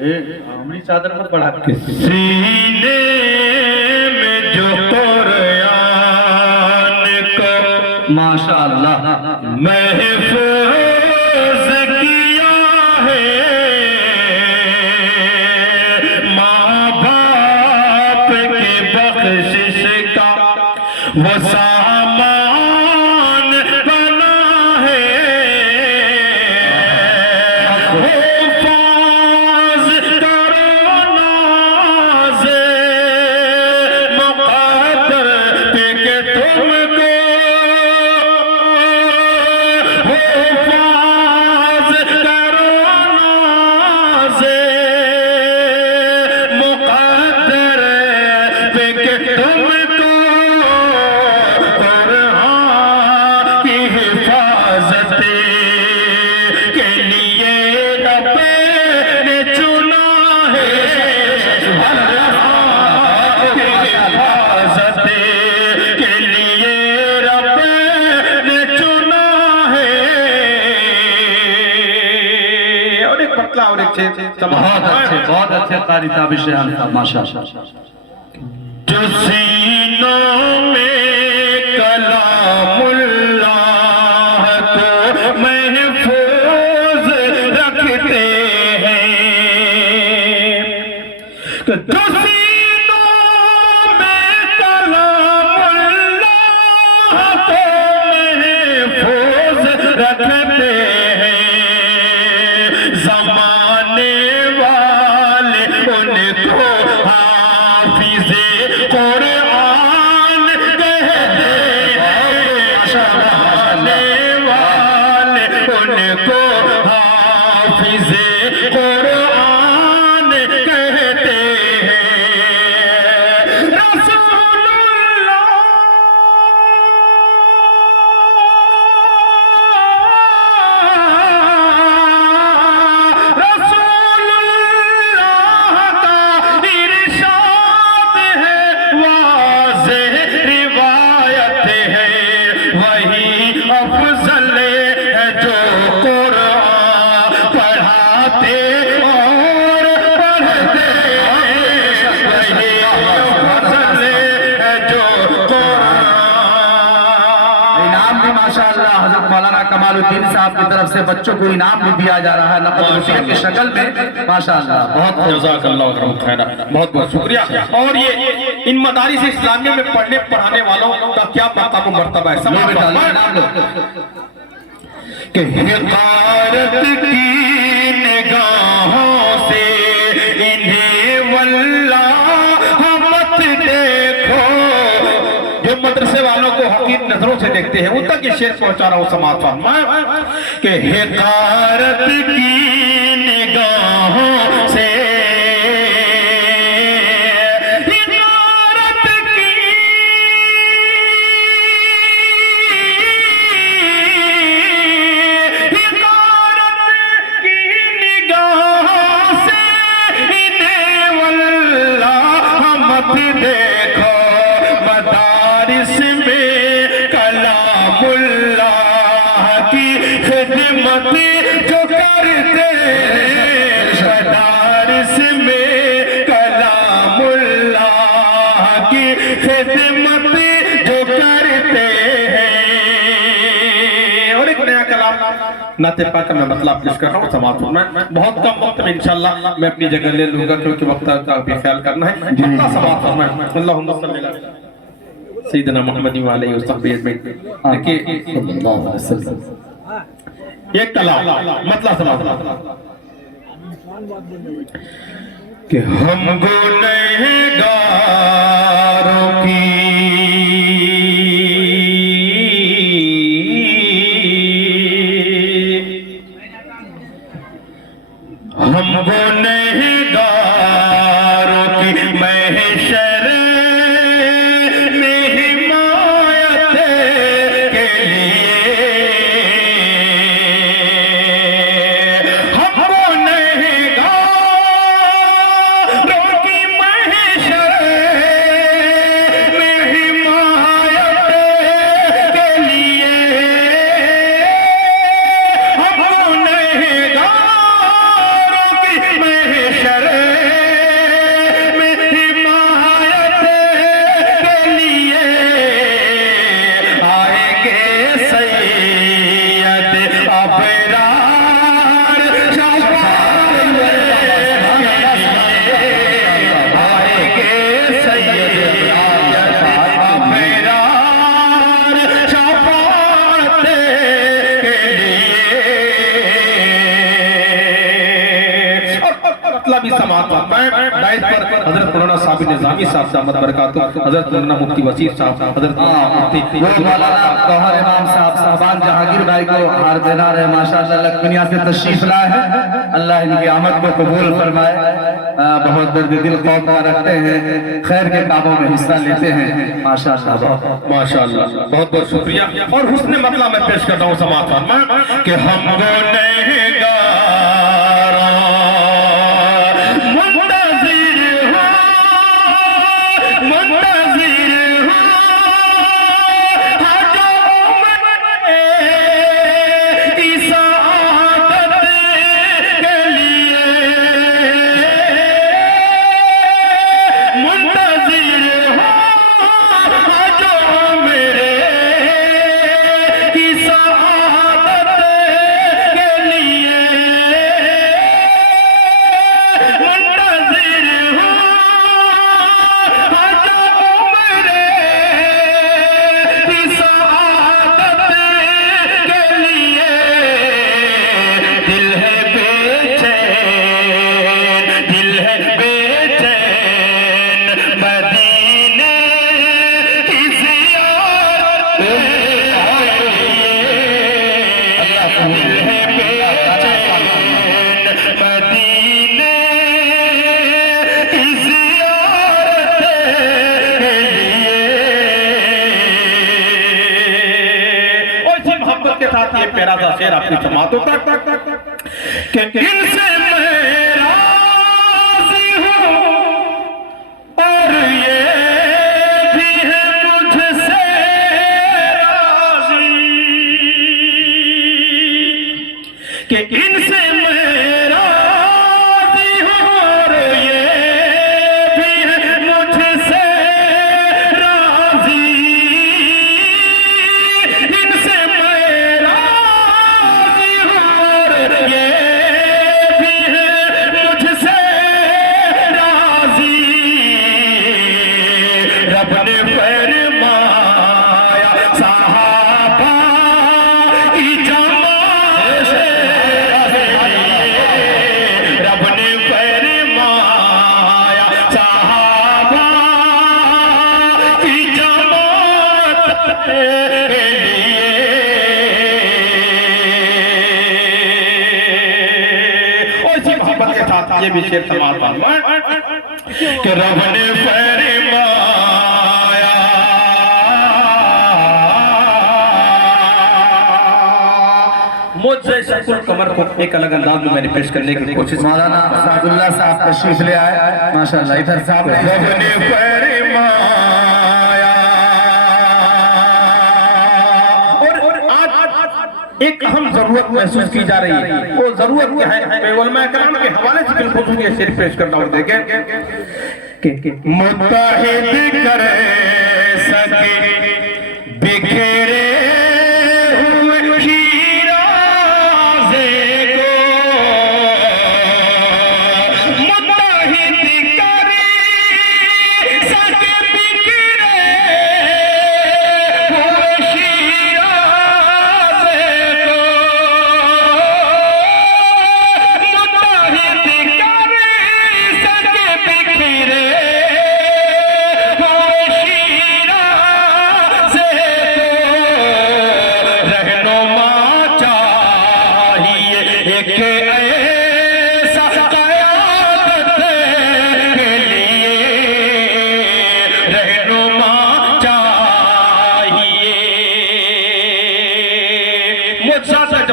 हमारी चादर पर बढ़ा के सीने में जो कुरान को माशाअल्लाह महफूज किया है, माँ बाप की बख्शिश का वो सामान बना है। हुफ़ाज़ करो नाज़े मुक़द्दर पे के तुमको, हुफ़ाज़ करो नाज़े मुक़द्दर पे के तुमको, कुरान की हिफाज़त के लिए रब ने चुना है, हिफाज़त के लिए रब ने चुना है। और एक पतला और एक बहुत अच्छे कारी ताबिशान था माशाअल्लाह। जो सीनों में कलामुल्लाह को महफूज रखते हैं, जो सीनों में कलामुल्लाह को महफूज रखते हैं, ज़माने वाले उनको हाफिज़े कुरान कहते हैं, ज़माने वाले उनको हाफिज़े कुरान कहते हैं। रसूलुल्लाह का इरशाद है, वाज़ेह रिवायत है, वही अफ़ज़ल है जो कुरान पढ़ाते और पढ़ते हैं, वही अफ़ज़ल है जो कुरान। इनाम भी माशाअल्लाह हज़रत मौलाना कमालुद्दीन साहब की तरफ से बच्चों को इनाम भी दिया जा रहा है नक़द रुपये की शक्ल में माशाअल्लाह। बहुत जज़ाकल्लाहु खैरा, बहुत बहुत शुक्रिया। और ये इन मदारिस इस्लामिया में पढ़ने पढ़ाने वालों का क्या मक़ाम व मर्तबा है, समझ कि हिकारत की निगाहों से इन्हें वल्लाह मत देखो। जो मदरसे वालों को हकीर नजरों से देखते हैं उन तक ये शेर पहुंचा रहा हूं, समाज फरमाए कि हिकारत की निगाहों से, हिकारत की निगाहों से इन्हें वल्लाह मत देखो, मदारिस में कलामुल्लाह की खिदमत जो करते हैं, मदारिस में कलामुल्लाह की खिदमत जो करते हैं। और एक नया कलाम नाते पाक का मैं मतलब पेश कर रहा हूँ, समाप्त मैं बहुत कम वक्त में इंशाल्लाह मैं अपनी जगह ले लूंगा क्योंकि वक्त का भी ख्याल करना है। जितना समाप्त मैं अल्लाहुम्मा सल्ली अला सय्यिदना मुहम्मद व अलैहि वसल्लम अजमईन। देखिए ये कलाम मतलब समझना कि हम गुनहगारों की हम गुनहगारों की महशर में हिमायत के लिए, हम गुनहगारों की महशर में हिमायत के लिए, हम गुनहगारों की महशर मतलब इस समाज पर हजरत मौलाना साबिर निजामी साहब दामद बरकातुहू, हजरत मौलाना मुफ्ती वसीर साहब, हजरत वो मौलाना गौहर इमाम साहब साहबान जहांगीर भाई को हार देना है माशाअल्लाह लखमिया से तशरीफ लाए हैं। अल्लाह इनकी आमद को कबूल फरमाए। बहुत दर्द दिल कौम का रखते हैं, खैर के कामों में हिस्सा लेते हैं माशाअल्लाह माशाअल्लाह। बहुत बहुत शुक्रिया। और हुस्न मतलब मैं पेश करता हूँ समाज पर कि हमको नहीं प्यारा सा शेर अपनी जमातों तक कि इनसे मैं राज़ी हूं और ये भी है मुझसे राज़ी कि इनसे मैं राज़ी हूं और ये भी है मुझसे राज़ी इनसे ये भी शेर समाज कि रब ने फरमाया मुझसे शकुल कमर को एक अलग अंदाज में मैंने पेश करने की कोशिश। मौलाना सादुल्लाह साहब तशरीफ ले आए माशाअल्लाह। इधर साहब रब ने फरमाया और आज एक अहम जरूरत महसूस की जा रही है। वो जरूरत क्या है? मैं उलमा कराम के हवाले से बिल्कुल ये शेर पेश करता हूँ। देखें मुत्तहिद कर सके बिखरे हुए शीराज़े को मुत्तहिद कर सके बिखरे हुए शीराज़े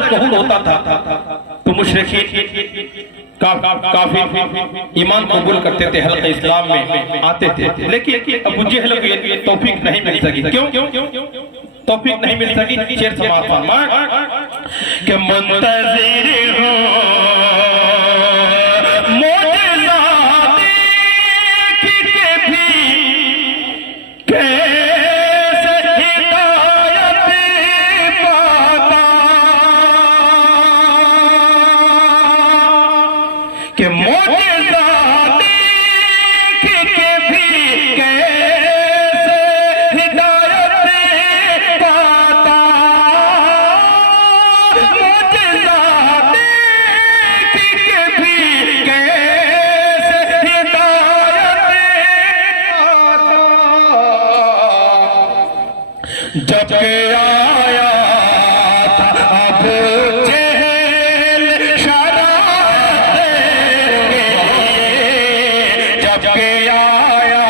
को होता था तो मुशरिकीन काफी ईमान कबूल करते थे, हल्क़े इस्लाम में आते थे, लेकिन अबू जहल को तौफीक नहीं मिल सकी। क्यों तौफीक नहीं मिल सकी? शेर समाज कि मुंतज़िर हो जब के आया।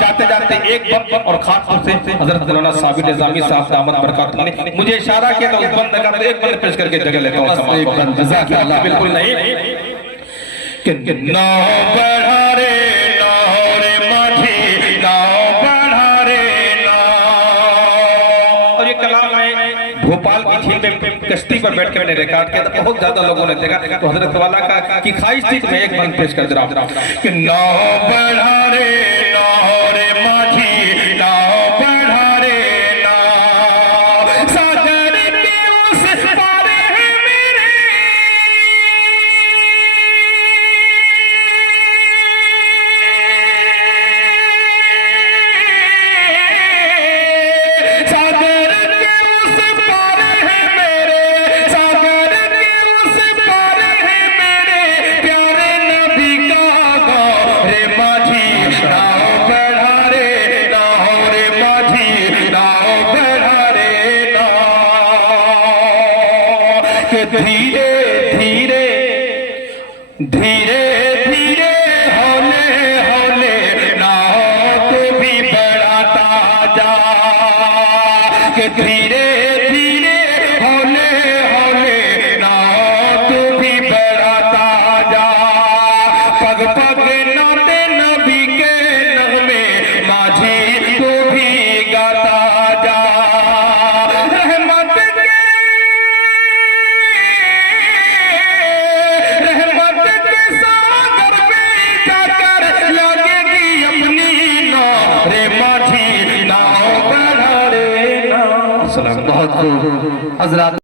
जाते जाते एक बंद और खानपुर से हजरत मौलाना साबिर निजामी साहब दामद बरकत ने मुझे इशारा किया, तो उस बंद का एक बंद पेश करके जगह लेता हूँ। बिल्कुल नहीं कि नाव बढ़ा रे नाव रे माझी नाव बढ़ा रे नाव। और ये कलाम में भोपाल की झील में कश्ती पर बैठ के मैंने रिकॉर्ड किया था, बहुत ज्यादा लोगों ने देखा। तो हजरत वाला का की ख्वाहिश थी मैं एक बंद पेश कर दे रहा हूं कि नाव बढ़ा रे नाव रे माझी नाव बढ़ा रे नाव। सागर के उस पार है मेरे सागर के उस पार है मेरे सागर के उस पार है मेरे प्यारे नबी का गाँव रे माझी नाव बढ़ा रे नाव रे माझी नाव बढ़ा रे नाव। कि धीरे धीरे धीरे धीरे हौले हौले नाव को भी बढ़ाता जा। कि धीरे धीरे हौले हौले नाव को भी बढ़ाता जा। पग पग नाते नबी के नगमे माझी को भी गाता जा। रहमत के सागर में जाकर लगेगी अपनी नाव रे माझी नाव बढ़ा रे नाव। बहुत खूब हजरात।